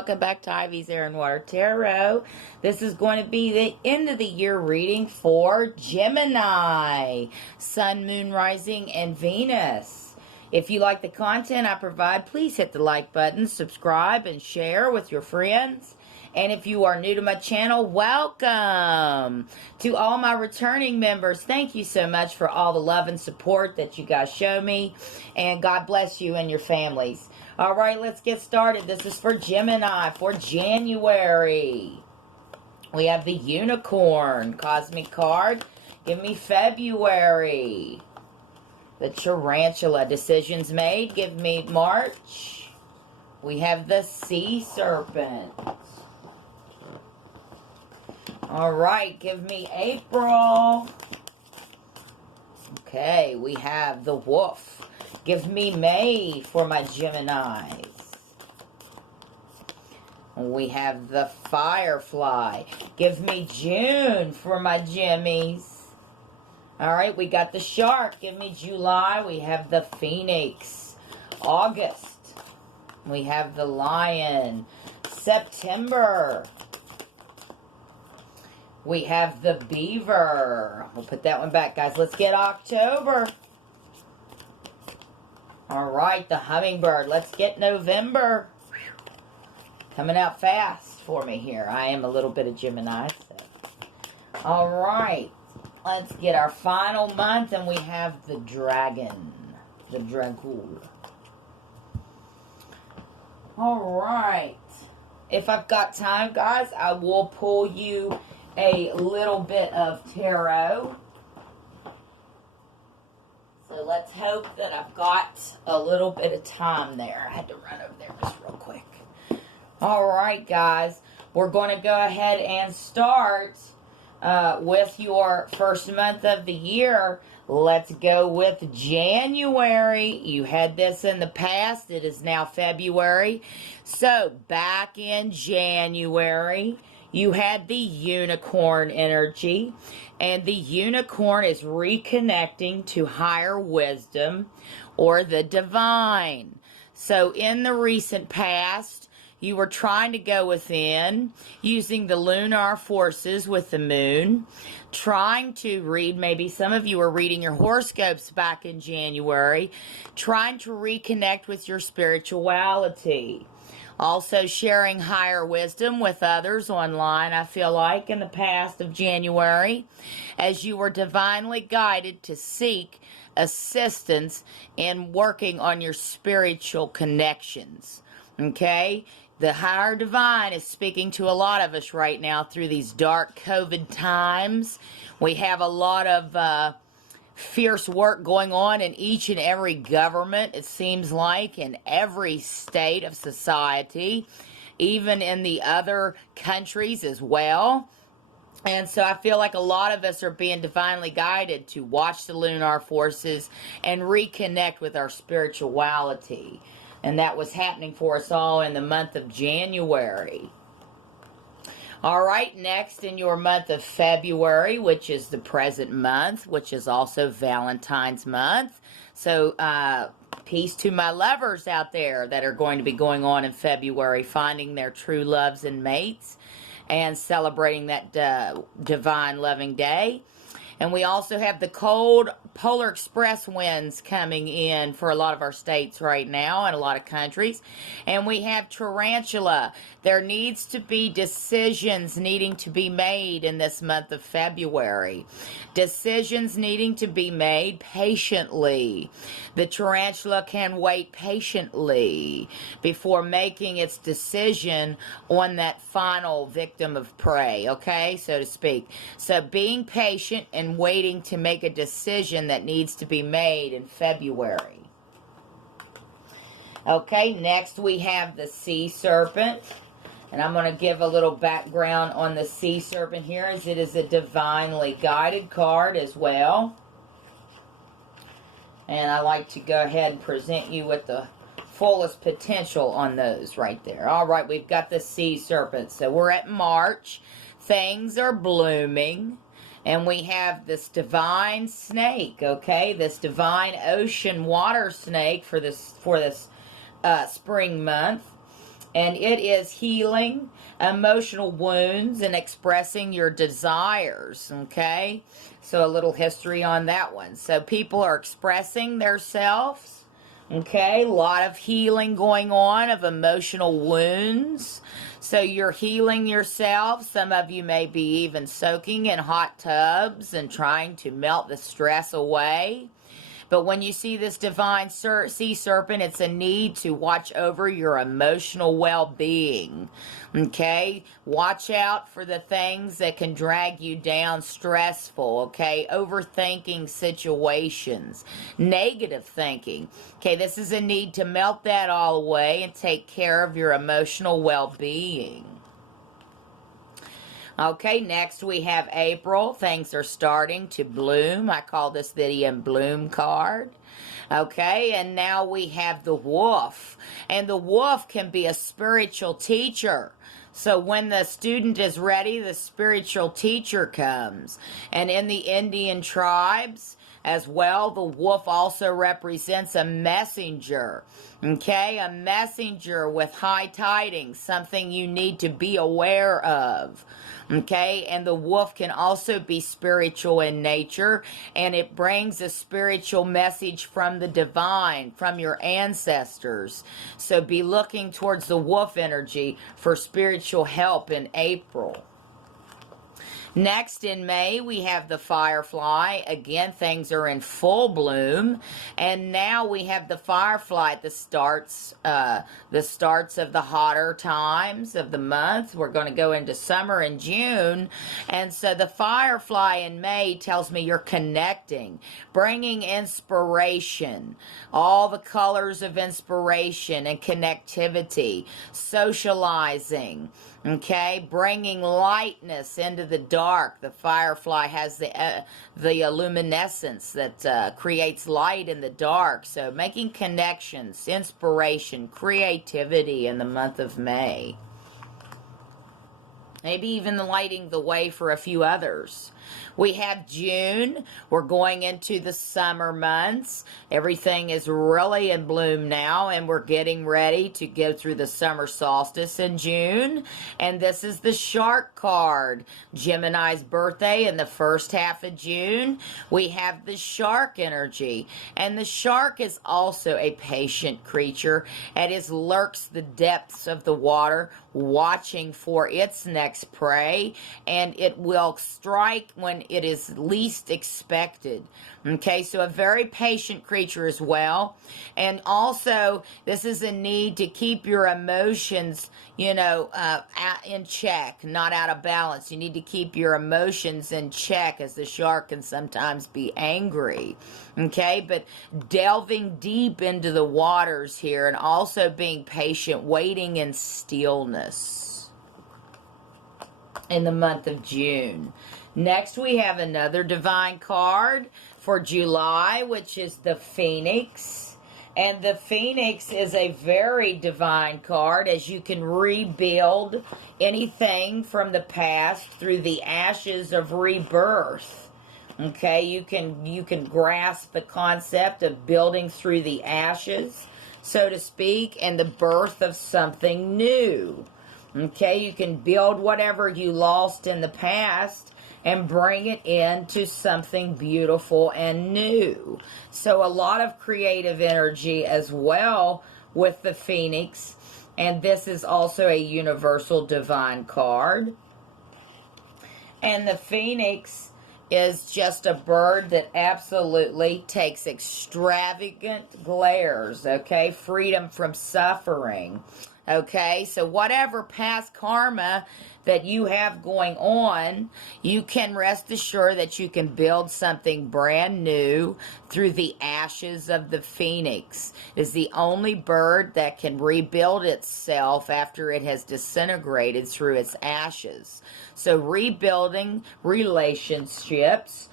Welcome back to Ivy's Air and Water Tarot. This is going to be the end of the year reading for Gemini, Sun, Moon, Rising, and Venus. If you like the content I provide, please hit the like button, subscribe, and share with your friends. And if you are new to my channel, welcome. To all my returning members, thank you so much for all the love and support that you guys show me. And God bless you and your families. All right, let's get started. This is for Gemini for January. We have the Unicorn Cosmic card. Give me February. The Tarantula, decisions made. Give me March. We have the Sea Serpent. All right, give me April. Okay, we have the Wolf. Give me May for my Geminis. We have the Firefly. Give me June for my Gemmies. All right, we got the Shark. Give me July. We have the Phoenix. August. We have the Lion. September. We have the Beaver. We'll put that one back, guys. Let's get October. All right, the Hummingbird. Let's get November. Coming out fast for me here. I am a little bit of Gemini. So. All right, let's get our final month, and we have the Dragon. The Dragul. All right. If I've got time, guys, I will pull you a little bit of tarot. So let's hope that I've got a little bit of time there. I had to run over there just real quick. All right, guys. We're going to go ahead and start with your first month of the year. Let's go with January. You had this in the past. It is now February. So back in January, you had the Unicorn energy, and the Unicorn is reconnecting to higher wisdom or the divine. So in the recent past, you were trying to go within, using the lunar forces with the moon, trying to read, maybe some of you were reading your horoscopes back in January, trying to reconnect with your spirituality. Also sharing higher wisdom with others online, I feel like, in the past of January, as you were divinely guided to seek assistance in working on your spiritual connections. Okay? The higher divine is speaking to a lot of us right now through these dark COVID times. We have a lot of fierce work going on in each and every government, it seems like, in every state of society, even in the other countries as well. And so I feel like a lot of us are being divinely guided to watch the lunar forces and reconnect with our spirituality. And that was happening for us all in the month of January. All right, next in your month of February, which is the present month, which is also Valentine's month. So, peace to my lovers out there that are going to be going on in February, finding their true loves and mates and celebrating that divine loving day. And we also have the cold polar express winds coming in for a lot of our states right now and a lot of countries. And we have tarantula. There needs to be decisions needing to be made in this month of February. Decisions needing to be made patiently. The tarantula can wait patiently before making its decision on that final victim of prey, okay, so to speak. So being patient and waiting to make a decision that needs to be made in February. Okay, next we have the Sea Serpent. And I'm going to give a little background on the Sea Serpent here, as it is a divinely guided card as well. And I like to go ahead and present you with the fullest potential on those right there. All right, we've got the Sea Serpent. So we're at March. Things are blooming. And we have this divine snake, okay? This divine ocean water snake for this spring month. And it is healing emotional wounds and expressing your desires, okay? So a little history on that one. So people are expressing themselves, okay? A lot of healing going on of emotional wounds. So you're healing yourself. Some of you may be even soaking in hot tubs and trying to melt the stress away. But when you see this divine sea serpent, it's a need to watch over your emotional well-being, okay? Watch out for the things that can drag you down, stressful, okay? Overthinking situations, negative thinking. Okay, this is a need to melt that all away and take care of your emotional well-being. Okay, next we have April. Things are starting to bloom. I call this the bloom card. Okay, and now we have the wolf. And the wolf can be a spiritual teacher. So when the student is ready, the spiritual teacher comes. And in the Indian tribes as well, the wolf also represents a messenger. Okay, a messenger with high tidings, something you need to be aware of. Okay, and the wolf can also be spiritual in nature, and it brings a spiritual message from the divine, from your ancestors. So be looking towards the wolf energy for spiritual help in April. Next in May, we have the firefly. Again, things are in full bloom. And now we have the firefly at the starts of the hotter times of the month. We're going to go into summer in June. And so the firefly in May tells me you're connecting, bringing inspiration, all the colors of inspiration and connectivity, socializing. Okay, bringing lightness into the dark. The firefly has the luminescence that creates light in the dark. So making connections, inspiration, creativity in the month of May. Maybe even lighting the way for a few others. We have June. We're going into the summer months. Everything is really in bloom now, and we're getting ready to go through the summer solstice in June. And this is the shark card. Gemini's birthday in the first half of June. We have the shark energy. And the shark is also a patient creature. It lurks the depths of the water, watching for its next prey, and it will strike when it is least expected. Okay, so a very patient creature as well. And also, this is a need to keep your emotions, in check, not out of balance. You need to keep your emotions in check, as the shark can sometimes be angry. Okay, but delving deep into the waters here, and also being patient, waiting in stillness in the month of June. Next, we have another divine card for July, which is the Phoenix. And the Phoenix is a very divine card, as you can rebuild anything from the past through the ashes of rebirth. Okay, you can grasp the concept of building through the ashes, so to speak, and the birth of something new. Okay, you can build whatever you lost in the past and bring it into something beautiful and new. So a lot of creative energy as well with the Phoenix. And this is also a universal divine card. And the Phoenix is just a bird that absolutely takes extravagant glares, okay? Freedom from suffering. Okay, so whatever past karma that you have going on, you can rest assured that you can build something brand new through the ashes of the Phoenix. It is the only bird that can rebuild itself after it has disintegrated through its ashes. So rebuilding relationships,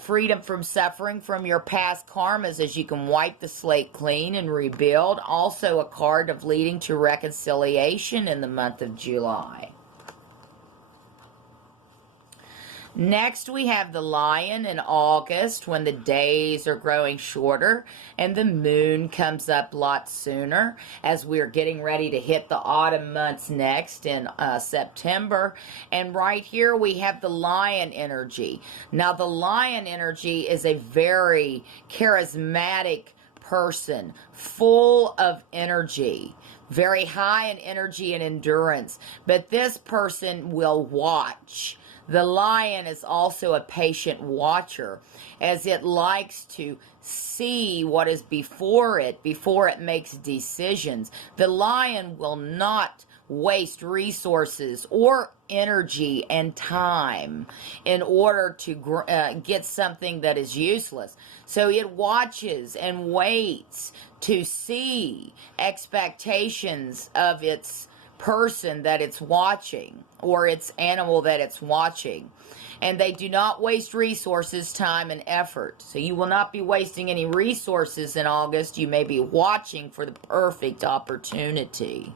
freedom from suffering from your past karmas, as you can wipe the slate clean and rebuild. Also a card of leading to reconciliation in the month of July. Next, we have the Lion in August, when the days are growing shorter and the moon comes up a lot sooner, as we're getting ready to hit the autumn months next in September. And right here we have the Lion energy. Now, the Lion energy is a very charismatic person, full of energy, very high in energy and endurance. But this person will watch. The lion is also a patient watcher, as it likes to see what is before it makes decisions. The lion will not waste resources or energy and time in order to get something that is useless. So it watches and waits to see expectations of its person that it's watching, or its animal that it's watching. And they do not waste resources, time, and effort. So you will not be wasting any resources in August. You may be watching for the perfect opportunity.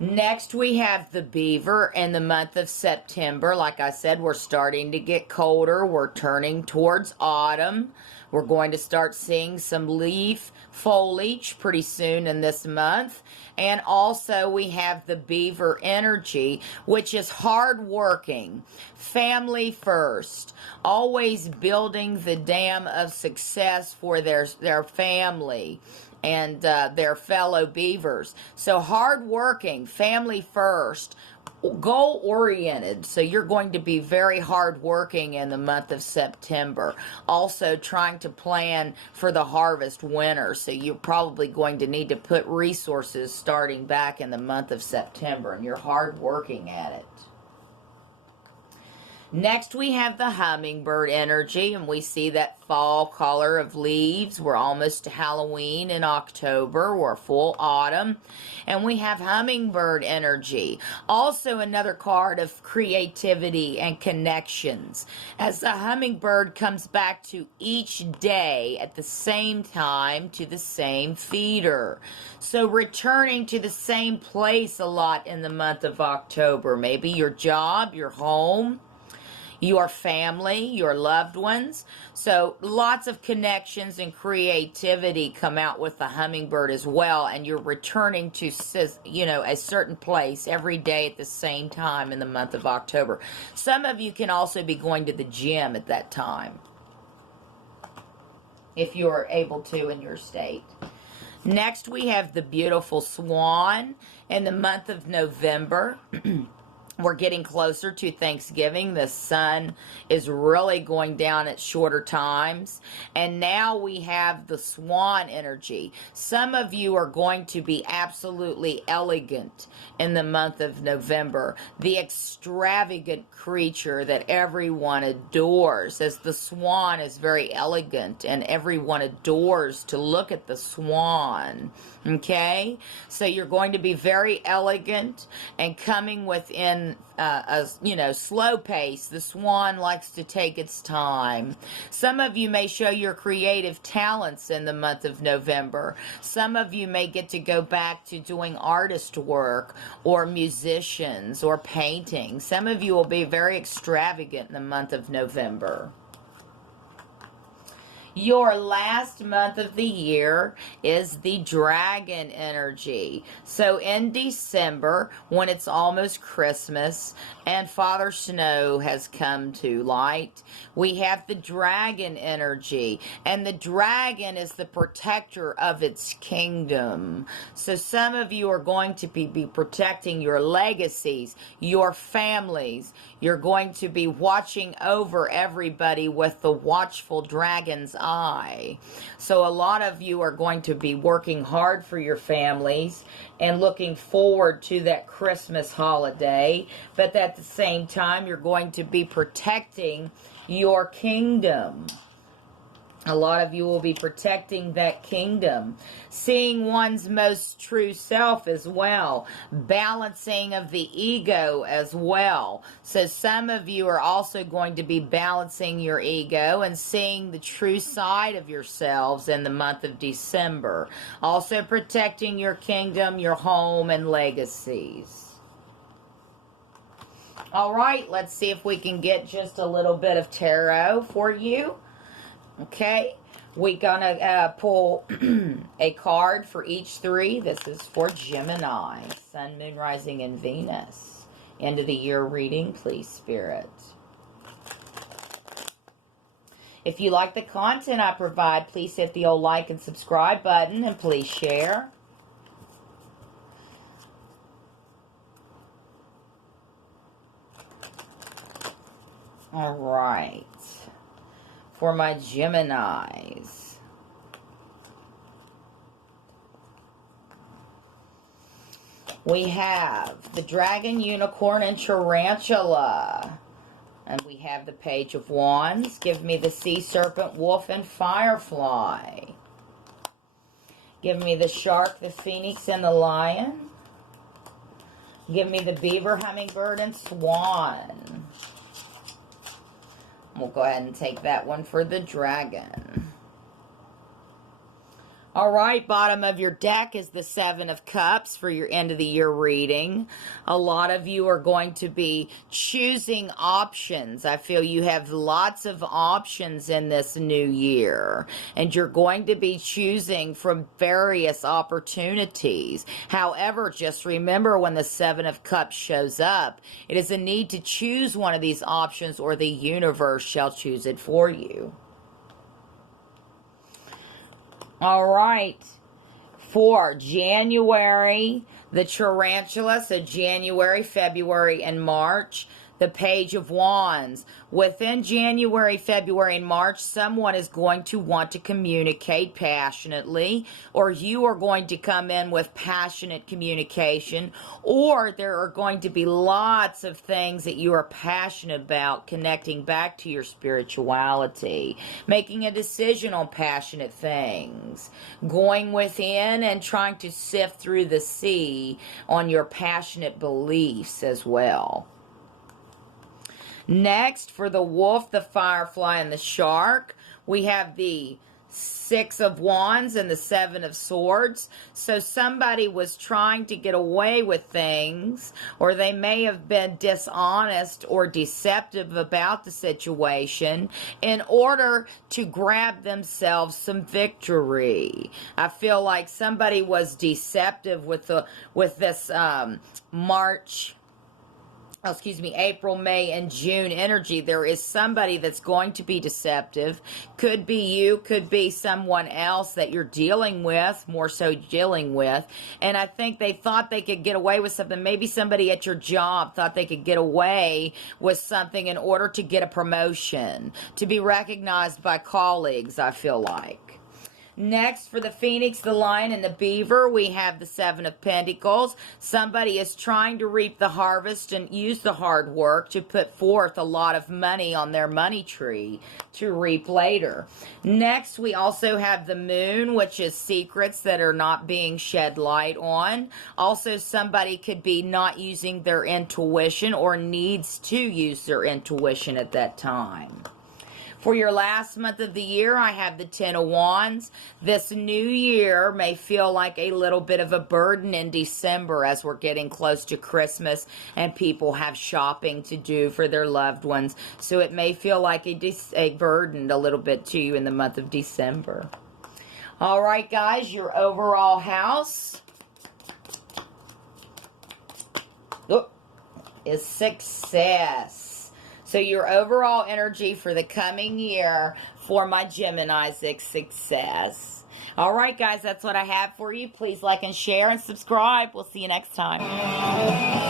Next, we have the Beaver in the month of September. Like I said, we're starting to get colder. We're turning towards autumn. We're going to start seeing some leaf foliage pretty soon in this month. And also we have the Beaver energy, which is hardworking, family first, always building the dam of success for their family and their fellow beavers. So hardworking, family first, goal-oriented. So you're going to be very hardworking in the month of September. Also trying to plan for the harvest winter. So you're probably going to need to put resources starting back in the month of September, and you're hardworking at it. Next, we have the hummingbird energy, and we see that fall color of leaves. We're almost to Halloween in October. We're full autumn. And we have hummingbird energy. Also another card of creativity and connections, as the hummingbird comes back to each day at the same time to the same feeder. So returning to the same place a lot in the month of October. Maybe your job, your home, your family, your loved ones. So lots of connections and creativity come out with the hummingbird as well, and you're returning to, a certain place every day at the same time in the month of October. Some of you can also be going to the gym at that time, if you're able to in your state. Next, we have the beautiful swan in the month of November. We're getting closer to Thanksgiving. The sun is really going down at shorter times. And now we have the swan energy. Some of you are going to be absolutely elegant in the month of November. The extravagant creature that everyone adores, as the swan is very elegant and everyone adores to look at the swan. Okay? So you're going to be very elegant and coming within a slow pace. The swan likes to take its time. Some of you may show your creative talents in the month of November. Some of you may get to go back to doing artist work or musicians or painting. Some of you will be very extravagant in the month of November. Your last month of the year is the dragon energy. So in December, when it's almost Christmas and Father Snow has come to light, we have the dragon energy. And the dragon is the protector of its kingdom. So some of you are going to be protecting your legacies, your families. You're going to be watching over everybody with the watchful dragon's eye. So a lot of you are going to be working hard for your families and looking forward to that Christmas holiday, but at the same time you're going to be protecting your kingdom. A lot of you will be protecting that kingdom. Seeing one's most true self as well. Balancing of the ego as well. So some of you are also going to be balancing your ego and seeing the true side of yourselves in the month of December. Also protecting your kingdom, your home, and legacies. All right, let's see if we can get just a little bit of tarot for you. Okay, we're gonna pull a card for each three. This is for Gemini, Sun, Moon, Rising, and Venus. End of the year reading, please, Spirit. If you like the content I provide, please hit the old like and subscribe button, and please share. All right. For my Geminis. We have the Dragon, Unicorn, and Tarantula. And we have the Page of Wands. Give me the Sea Serpent, Wolf, and Firefly. Give me the Shark, the Phoenix, and the Lion. Give me the Beaver, Hummingbird, and Swan. We'll go ahead and take that one for the Dragon. All right, bottom of your deck is the Seven of Cups for your end of the year reading. A lot of you are going to be choosing options. I feel you have lots of options in this new year, and you're going to be choosing from various opportunities. However, just remember when the Seven of Cups shows up, it is a need to choose one of these options, or the universe shall choose it for you. All right, for January, the Tarantula, so January, February, and March, the Page of Wands. Within January, February, and March, someone is going to want to communicate passionately, or you are going to come in with passionate communication, or there are going to be lots of things that you are passionate about, connecting back to your spirituality, making a decision on passionate things, going within and trying to sift through the sea on your passionate beliefs as well. Next, for the Wolf, the Firefly, and the Shark, we have the Six of Wands and the Seven of Swords. So somebody was trying to get away with things, or they may have been dishonest or deceptive about the situation in order to grab themselves some victory. I feel like somebody was deceptive with this April, May, and June energy. There is somebody that's going to be deceptive. Could be you, could be someone else that you're dealing with, more so dealing with. And I think they thought they could get away with something. Maybe somebody at your job thought they could get away with something in order to get a promotion, to be recognized by colleagues, I feel like. Next, for the Phoenix, the Lion, and the Beaver, we have the Seven of Pentacles. Somebody is trying to reap the harvest and use the hard work to put forth a lot of money on their money tree to reap later. Next, we also have the Moon, which is secrets that are not being shed light on. Also, somebody could be not using their intuition or needs to use their intuition at that time. For your last month of the year, I have the Ten of Wands. This new year may feel like a little bit of a burden in December as we're getting close to Christmas and people have shopping to do for their loved ones. So it may feel like a burden a little bit to you in the month of December. All right, guys, your overall house is success. So your overall energy for the coming year for my Geminis is success. All right, guys, that's what I have for you. Please like and share and subscribe. We'll see you next time.